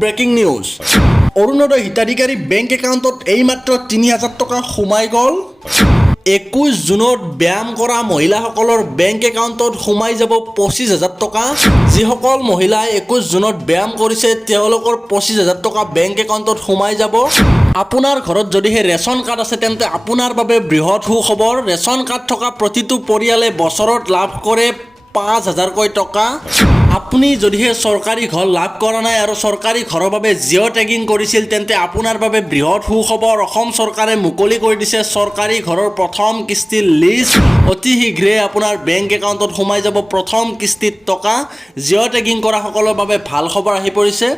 breaking news Orunodoi হিতাধিকাৰী bank একাউণ্টত এইমাত্ৰ ৩,০০০ টকা সোমাই গ'ল ২১ জুনত ব্যায়াম কৰা মহিলাসকলৰ বেংক একাউণ্টত সোমাই যাব ২৫,০০০ টকা যিসকল মহিলাই ২১ জুনত ব্যায়াম কৰিছে তেওঁলোকৰ ২৫,০০০ টকা বেংক একাউণ্টত সোমাই যাব আপোনাৰ ঘৰত যদিহে ৰেচন কাৰ্ড আছে তেন্তে আপোনাৰ বাবে বৃহৎ সুখবৰ ৰেচন কাৰ্ড থকা প্ৰতিটো পৰিয়ালে বছৰত লাভ কৰে ৫,০০০কৈ টকা আপুনি যদিহে চৰকাৰী ঘৰ লাভ কৰা নাই আৰু চৰকাৰী ঘৰৰ বাবে জিঅ' টেগিং কৰিছিল তেন্তে আপোনাৰ বাবে বৃহৎ সুখবৰ অসম চৰকাৰে মুকলি কৰি দিছে চৰকাৰী ঘৰৰ প্ৰথম কিস্তিৰ লিষ্ট অতি শীঘ্ৰে আপোনাৰ বেংক একাউণ্টত সোমাই যাব প্ৰথম কিস্তিত টকা জিঅ' টেগিং কৰা সকলৰ বাবে ভাল খবৰ আহি পৰিছে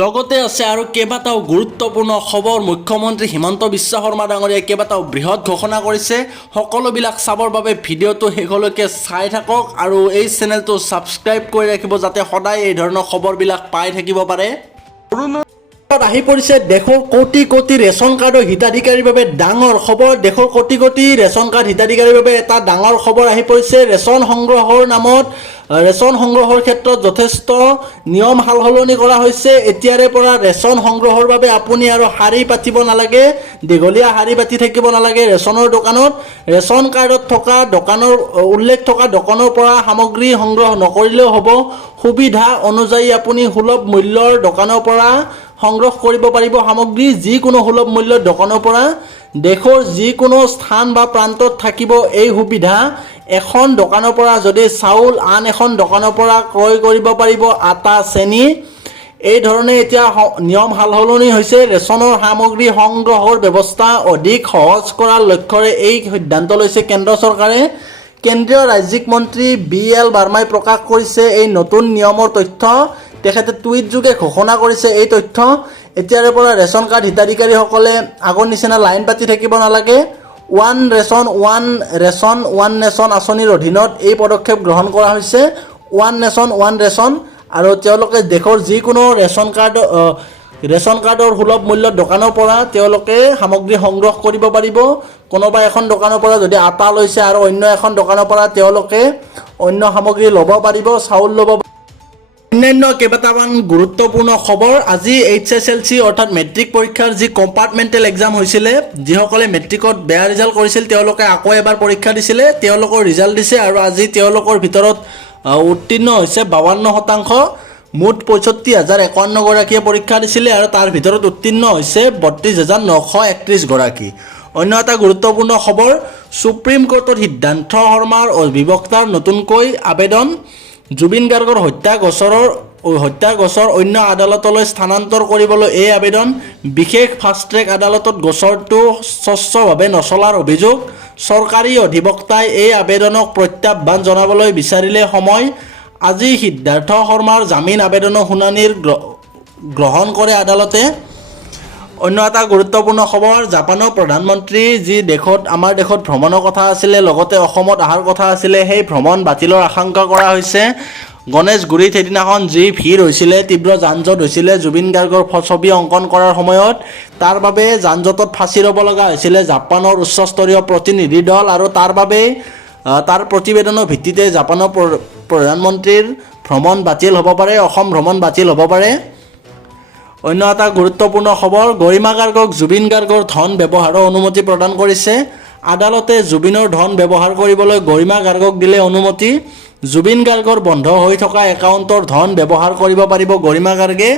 লগতে আছে আৰু কেইবাটাও গুৰুত্বপূৰ্ণ খবৰ মুখ্যমন্ত্ৰী হিমন্ত বিশ্ব শৰ্মা ডাঙৰীয়াই কেইবাটাও বৃহৎ ঘোষণা কৰিছে সকলোবিলাক চাবৰ বাবে ভিডিঅ'টো শেষলৈকে চাই থাকক আৰু এই চেনেলটো ছাবস্ক্ৰাইব কৰি ৰাখিব যাতে সদায় এই ধৰণৰ খবৰবিলাক পাই থাকিব পাৰে আহি পৰিছে দেশৰ কোটি কোটি ৰেচন কাৰ্ডৰ হিতাধিকাৰীৰ বাবে ডাঙৰ খবৰ দেশৰ কোটি কোটি ৰেচন কাৰ্ড হিতাধিকাৰীৰ বাবে এটা ডাঙৰ খবৰ আহি পৰিছে ৰেচন সংগ্ৰহৰ নামত ৰেচন সংগ্ৰহৰ ক্ষেত্ৰত যথেষ্ট নিয়ম সালসলনি কৰা হৈছে এতিয়াৰে পৰা ৰেচন সংগ্ৰহৰ বাবে আপুনি আৰু শাৰী পাতিব নালাগে দীঘলীয়া শাৰী পাতি থাকিব নালাগে ৰেচনৰ দোকানত ৰেচন কাৰ্ডত থকা দোকানৰ উল্লেখ থকা দোকানৰ পৰা সামগ্ৰী সংগ্ৰহ নকৰিলেও হ'ব সুবিধা অনুযায়ী আপুনি সুলভ মূল্যৰ দোকানৰ পৰা সংগ্ৰহ কৰিব পাৰিব সামগ্ৰী যিকোনো সুলভ মূল্যৰ দোকানৰ পৰা দেশৰ যিকোনো স্থান বা প্ৰান্তত থাকিব এই সুবিধা এখন দোকানৰ পৰা যদি চাউল আন এখন দোকানৰ পৰা ক্ৰয় কৰিব পাৰিব আটা চেনি এই ধৰণে এতিয়া নিয়ম সালসলনি হৈছে ৰেচনৰ সামগ্ৰী সংগ্ৰহৰ ব্যৱস্থা অধিক সহজ কৰাৰ লক্ষ্যৰে এই সিদ্ধান্ত লৈছে কেন্দ্ৰ চৰকাৰে কেন্দ্ৰীয় ৰাজ্যিক মন্ত্ৰী BL বাৰ্মাই প্ৰকাশ কৰিছে এই নতুন নিয়মৰ তথ্য তেখেতে টুইট যোগে ঘোষণা কৰিছে এই তথ্য এতিয়াৰে পৰা ৰেচন কাৰ্ড হিতাধিকাৰীসকলে আগৰ নিচিনা লাইন পাতি থাকিব নালাগে ওৱান নেশ্যন আঁচনিৰ অধীনত এই পদক্ষেপ গ্ৰহণ কৰা হৈছে ওৱান ৰেচন আৰু তেওঁলোকে দেশৰ যিকোনো ৰেচন কাৰ্ডৰ সুলভ মূল্যৰ দোকানৰ পৰা তেওঁলোকে সামগ্ৰী সংগ্ৰহ কৰিব পাৰিব কোনোবা এখন দোকানৰ পৰা যদি আটা লৈছে আৰু অন্য এখন দোকানৰ পৰা তেওঁলোকে অন্য সামগ্ৰী ল'ব পাৰিব চাউল ল'ব অন্যান্য কেইবাটামান গুৰুত্বপূৰ্ণ খবৰ আজি HSLC অৰ্থাৎ মেট্ৰিক পৰীক্ষাৰ যি কম্পাৰ্টমেণ্টেল এক্সাম হৈছিলে যিসকলে মেট্ৰিকত বেয়া ৰিজাল্ট কৰিছিল তেওঁলোকে আকৌ এবাৰ পৰীক্ষা দিছিলে তেওঁলোকৰ ৰিজাল্ট দিছে আৰু আজি তেওঁলোকৰ ভিতৰত উত্তীৰ্ণ হৈছে 52% মুঠ 65,051 গৰাকীয়ে পৰীক্ষা দিছিলে আৰু তাৰ ভিতৰত উত্তীৰ্ণ হৈছে 32,931 গৰাকী অন্য এটা গুৰুত্বপূৰ্ণ খবৰ সুপ্ৰিম কোৰ্টৰ সিদ্ধাৰ্থ শৰ্মাৰ অধিবক্তাৰ নতুনকৈ আবেদন জুবিন গাৰ্গৰ হত্যা গোচৰ অন্য আদালতলৈ স্থানান্তৰ কৰিবলৈ এই আবেদন বিশেষ ফাষ্ট ট্ৰেক আদালতত গোচৰটো স্বচ্ছভাৱে নচলাৰ অভিযোগ চৰকাৰী অধিবক্তাই এই আবেদনক প্ৰত্যাহ্বান জনাবলৈ বিচাৰিলে সময় আজি সিদ্ধাৰ্থ শৰ্মাৰ জামিন আবেদনৰ শুনানিৰ গ্ৰহণ কৰে আদালতে অন্য এটা গুৰুত্বপূৰ্ণ খবৰ জাপানৰ প্ৰধানমন্ত্ৰী যি আমাৰ দেশত ভ্ৰমণৰ কথা আছিলে লগতে অসমত অহাৰ কথা আছিলে সেই ভ্ৰমণ বাতিলৰ আশংকা কৰা হৈছে গণেশগুৰিত সেইদিনাখন যি ভিৰ হৈছিলে তীব্ৰ যান-জঁট হৈছিলে জুবিন গাৰ্গৰ ছবি অংকন কৰাৰ সময়ত তাৰ বাবে যান-জঁটত ফাঁচি ল'ব লগা হৈছিলে জাপানৰ উচ্চস্তৰীয় প্ৰতিনিধি দল আৰু তাৰ বাবে তাৰ প্ৰতিবেদনৰ ভিত্তিতে জাপানৰ প্ৰধানমন্ত্ৰীৰ ভ্ৰমণ বাতিল হ'ব পাৰে অসম ভ্ৰমণ বাতিল হ'ব পাৰে অন্য এটা গুৰুত্বপূৰ্ণ খবৰ গৰিমা গাৰ্গক জুবিন গাৰ্গৰ ধন ব্যৱহাৰৰ অনুমতি প্ৰদান কৰিছে আদালতে জুবিনৰ ধন ব্যৱহাৰ কৰিবলৈ গৰিমা গাৰ্গক দিলে অনুমতি জুবিন গাৰ্গৰ বন্ধ হৈ থকা একাউণ্টৰ ধন ব্যৱহাৰ কৰিব পাৰিব গৰিমা গাৰ্গে